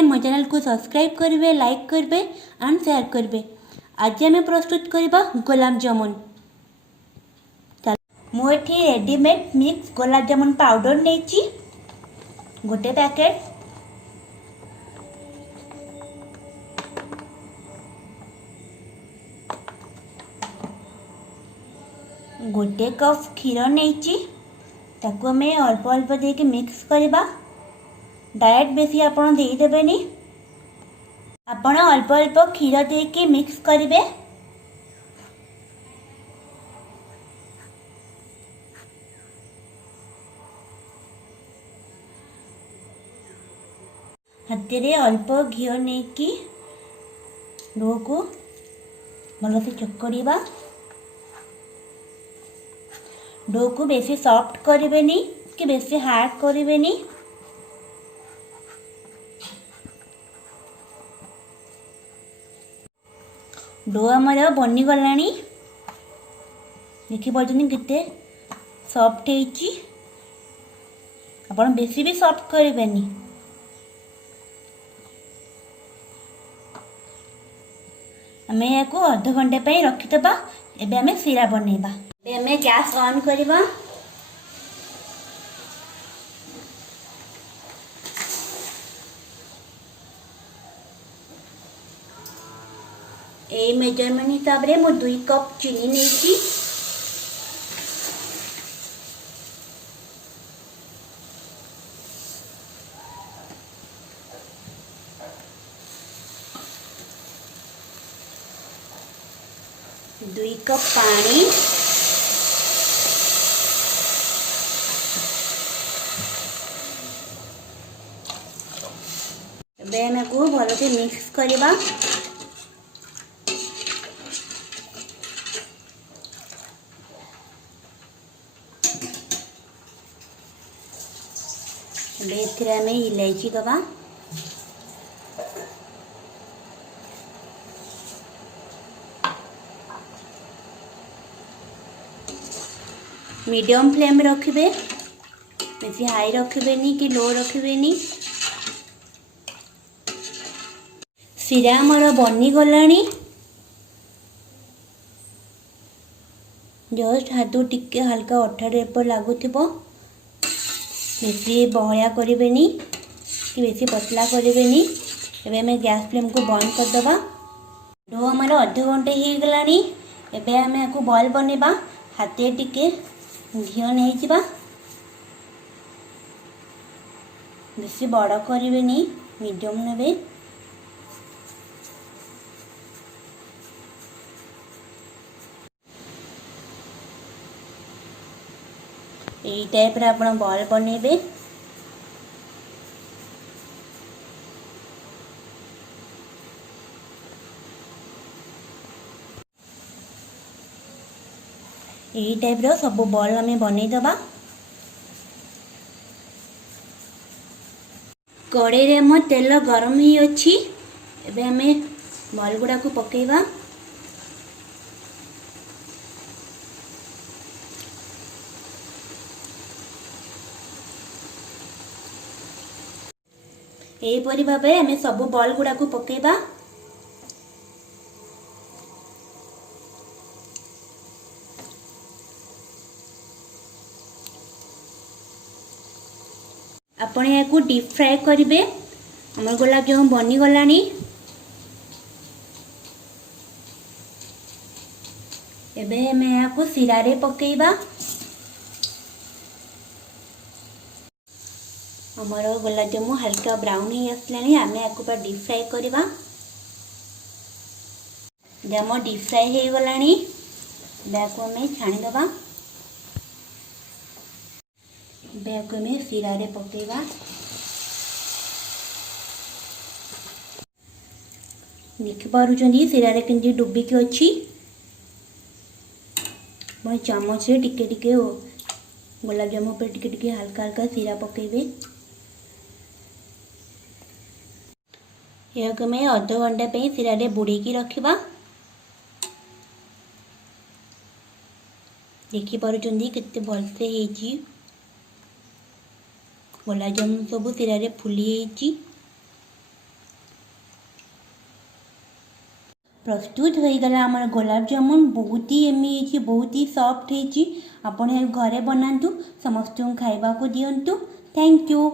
करेंगे मो चैनल को सब्सक्राइब करेंगे, लाइक करेंगे एंड शेयर करेंगे। आज आम प्रस्तुत करवा गुलाब जामुन। मुझे readymade mix gulab jamun powder नहीं गोटे पैकेट, गोटे कप क्षीर नहीं ताकू आम अल्प अल्प देके मिक्स करवा। डायरेक्ट बेसी आपड़ देदेनि, आपण अल्प अल्प क्षीर देके मिक्स करेंगे। हाथ में अल्प घी नहीं कि डो को भल से चकड़ीबा। डो को बेसी सॉफ्ट करेंगे कि बेसी हार्ड करेंगे। डो आमर बनी गला, देखी पार्टी केते सॉफ्ट है। आप बेसी भी सॉफ्ट करेंगे। आम या अध घंटे रखीदबा। एबे आम सीरा बनइबा। आम गैस ऑन करवा। ए मेजरमेंट हिसाब रे मो 2 कप चीनी नहीं। दुई कप पानी, को भल से मिक्स करवा। इलायची दबा। मीडियम फ्लेम रखिबे, बेसी हाई रखिबेनी कि लो रखिबेनी। सीरा आमर बनी गलानी। जस्ट हाथ टिके हल्का अठा टाइप लगुथिबो। बेसी बहलिया करेंगे कि बेसी पतला करेंगे। एबे हमें गैस फ्लेम को बंद करदबा। डो आमर अध घंटे हो गलानी। एबे हमें आपको बॉल बनइबा। हाथे टिके घी नहीं जावा, बेसी बड़ करेंगे, मीडियम नेबे। यही टाइप रे आपण बॉल बनइबे। यही टाइप रो सब बॉल हमें बनई दबा। कड़े रे मो तेल गरम ही अच्छी। एबे हमें बॉल गुड़ा को पकेइबा। एहीपरि भाबे हमें सब बॉल गुड़ा को पकेइबा। आपण या डीप फ्राए करेंगे। आम गुलाब जामुन बनी गलानी। एबे हमें या सीरा रे पकेइबा। आमर गुलाब जामुन हल्का ब्राउन ही आसलानी। आम या डीप फ्राए करवा। जम डीप फ्राए हो गलानी। बैक हमें छाणीदबा। बैक में सीरा रे पकेइबा। देख पारुचंदी सीरा रे केंजी डुबिकी अच्छी। मैं चामच से टिके टिके गुलाब जामुन पर टिके टिके हल्का हल्का सीरा पकेइबे। यह में अध घंटा पे सीरा रे बुड़ेकी रखिबा। देखी पारुचंदी केते भलसे हेची। गुलाब जामुन सब सीरा रे फुली हेची। प्रस्तुत हो गला आम गुलाब जामुन बहुत ही एमी होती बहुत ही सॉफ्ट होती। आपण घरे बनातु समस्त खाइबा को दिंतु। Thank you.